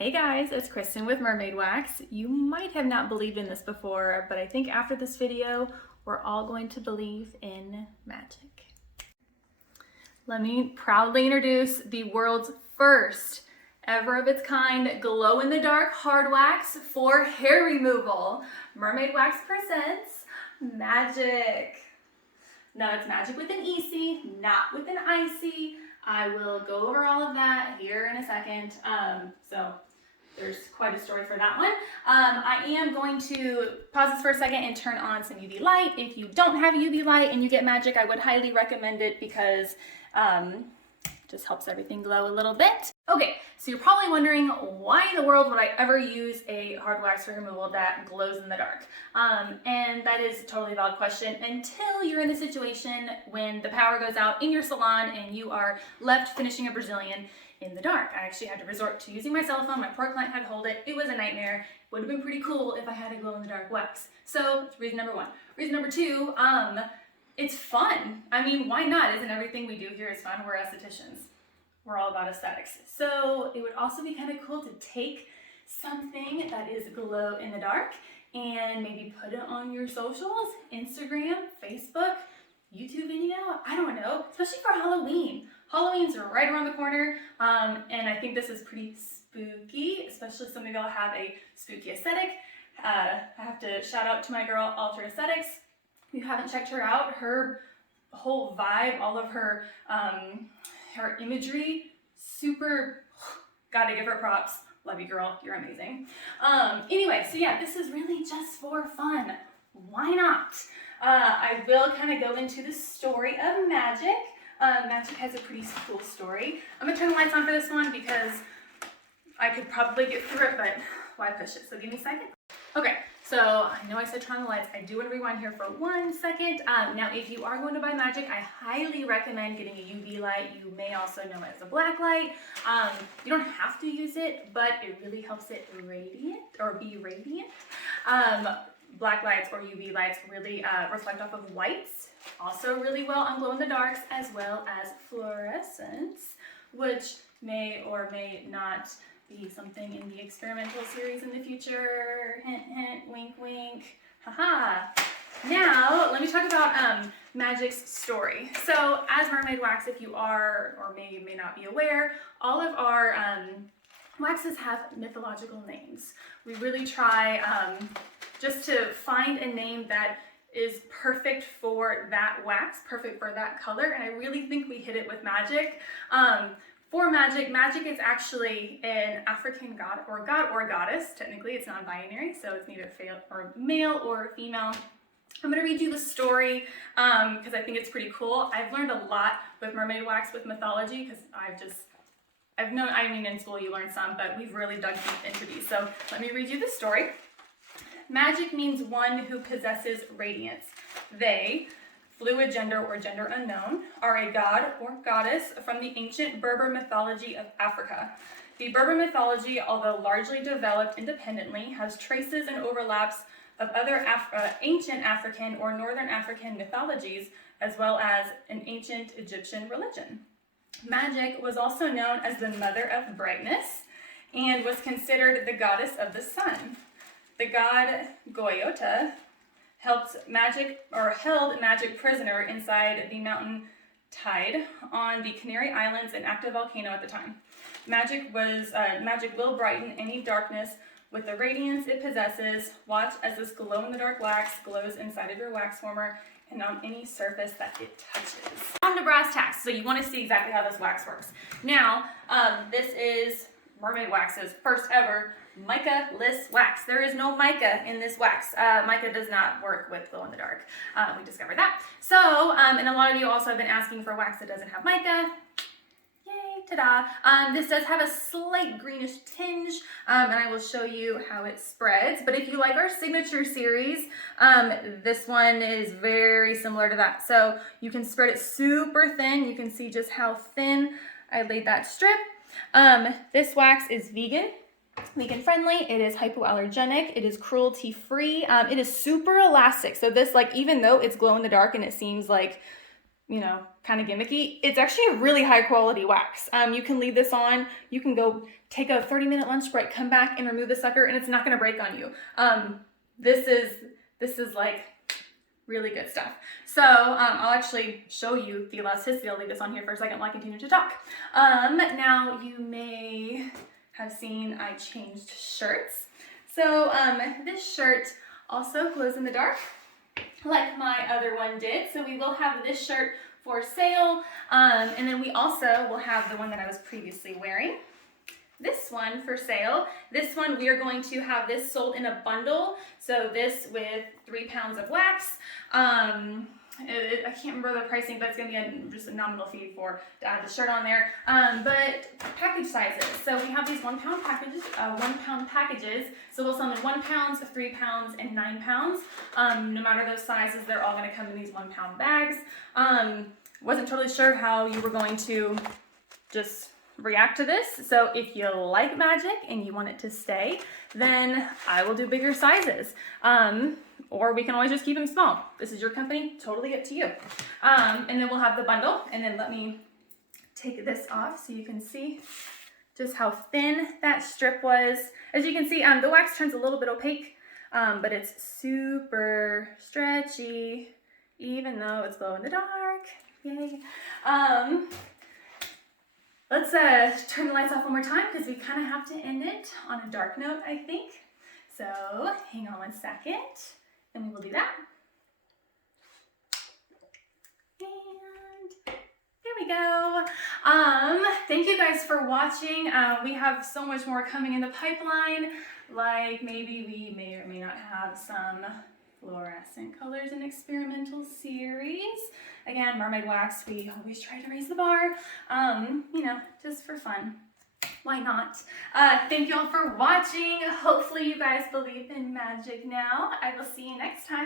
Hey guys, it's Kristen with Mermaid Wax. You might have not believed in this before, but I think after this video, we're all going to believe in magic. Let me proudly introduce the world's first ever of its kind glow-in-the-dark hard wax for hair removal. Mermaid Wax presents Magec. Now it's magic with an EC, not with an IC. I will go over all of that here in a second. So there's quite a story for that one. I am going to pause this for a second and turn on some UV light. If you don't have UV light and you get Magec, I would highly recommend it because it just helps everything glow a little bit. Okay, so you're probably wondering why in the world would I ever use a hard wax for removal that glows in the dark? And that is a totally valid question until you're in the situation when the power goes out in your salon and you are left finishing a Brazilian in the dark. I actually had to resort to using my cell phone. My poor client had to hold it. It was a nightmare. It would have been pretty cool if I had a glow in the dark wax. So that's reason number one. Reason number two, it's fun. I mean, why not? Isn't everything we do here is fun? We're estheticians. We're all about aesthetics. So it would also be kind of cool to take something that is glow in the dark and maybe put it on your socials, Instagram, Facebook, YouTube video, I don't know, especially for Halloween. Halloween's right around the corner, and I think this is pretty spooky, especially some of y'all have a spooky aesthetic. I have to shout out to my girl, Alter Aesthetics. If you haven't checked her out, her whole vibe, all of her imagery, super, gotta give her props. Love you, girl, you're amazing. Anyway, so yeah, this is really just for fun. Why not? I will kind of go into the story of Magec. Magec has a pretty cool story. I'm gonna turn the lights on for this one because I could probably get through it, but why push it? So give me a second. Okay, so I know I said turn on the lights. I do want to rewind here for 1 second. Now, if you are going to buy Magec, I highly recommend getting a UV light. You may also know it as a black light. You don't have to use it, but it really helps it be radiant. Black lights or UV lights really reflect off of whites, also really well on glow in the darks, as well as fluorescence, which may or may not be something in the experimental series in the future. Hint, hint, wink, wink. Haha. Now, let me talk about Magec's story. So, as Mermaid Wax, if you are or may not be aware, all of our waxes have mythological names. We really try just to find a name that is perfect for that wax, perfect for that color, and I really think we hit it with Magec. For Magec, Magec is actually an African god or goddess. Technically, it's non-binary, so it's neither male or female. I'm going to read you the story because I think it's pretty cool. I've learned a lot with Mermaid Wax with mythology because in school you learn some, but we've really dug deep into these. So let me read you the story. Magec means one who possesses radiance. They, fluid gender or gender unknown, are a god or goddess from the ancient Berber mythology of Africa. The Berber mythology, although largely developed independently, has traces and overlaps of other ancient African or Northern African mythologies, as well as an ancient Egyptian religion. Magec was also known as the mother of brightness and was considered the goddess of the sun. The god Goyota held Magec prisoner inside the mountain Tide on the Canary Islands, an active volcano at the time. Magec will brighten any darkness with the radiance it possesses. Watch as this glow-in-the-dark wax glows inside of your wax former and on any surface that it touches. On to brass tacks. So you want to see exactly how this wax works. Now, this is Mermaid Wax's first ever Mica-less wax. There is no mica in this wax. Mica does not work with glow in the dark. We discovered that. So, and a lot of you also have been asking for wax that doesn't have mica. Yay, ta-da. This does have a slight greenish tinge, and I will show you how it spreads. But if you like our signature series, this one is very similar to that. So you can spread it super thin. You can see just how thin I laid that strip. This wax is vegan friendly, it is hypoallergenic, it is cruelty free, it is super elastic. So this, even though it's glow in the dark and it seems like you know, kind of gimmicky. It's actually a really high quality wax. You can leave this on, you can go take a 30-minute lunch break, come back and remove the sucker, and it's not gonna break on you. This is like really good stuff. So I'll actually show you the elasticity. I'll leave this on here for a second while I continue to talk. Now you may have seen I changed shirts. So this shirt also glows in the dark, like my other one did. So we will have this shirt for sale. And then we also will have the one that I was previously wearing. This one for sale. This one, we are going to have this sold in a bundle. So this with 3 pounds of wax. I can't remember the pricing, but it's going to be just a nominal fee to add the shirt on there. But package sizes. So we have these 1 pound packages. So we'll sell them in 1 pounds, 3 pounds, and 9 pounds. No matter those sizes, they're all going to come in these 1 pound bags. Wasn't totally sure how you were going to just react to this. So if you like Magec and you want it to stay, then I will do bigger sizes. Or we can always just keep them small. This is your company, totally up to you. And then we'll have the bundle. And then let me take this off so you can see just how thin that strip was. As you can see, the wax turns a little bit opaque, but it's super stretchy, even though it's glow in the dark. Yay. Let's turn the lights off one more time because we kind of have to end it on a dark note, I think. So hang on one second and we will do that. And there we go. Thank you guys for watching. We have so much more coming in the pipeline. Like maybe we may or may not have some fluorescent colors and experimental series. Again, mermaid wax, we always try to raise the bar, you know, just for fun. Why not? Thank you all for watching. Hopefully you guys believe in Magec now. I will see you next time.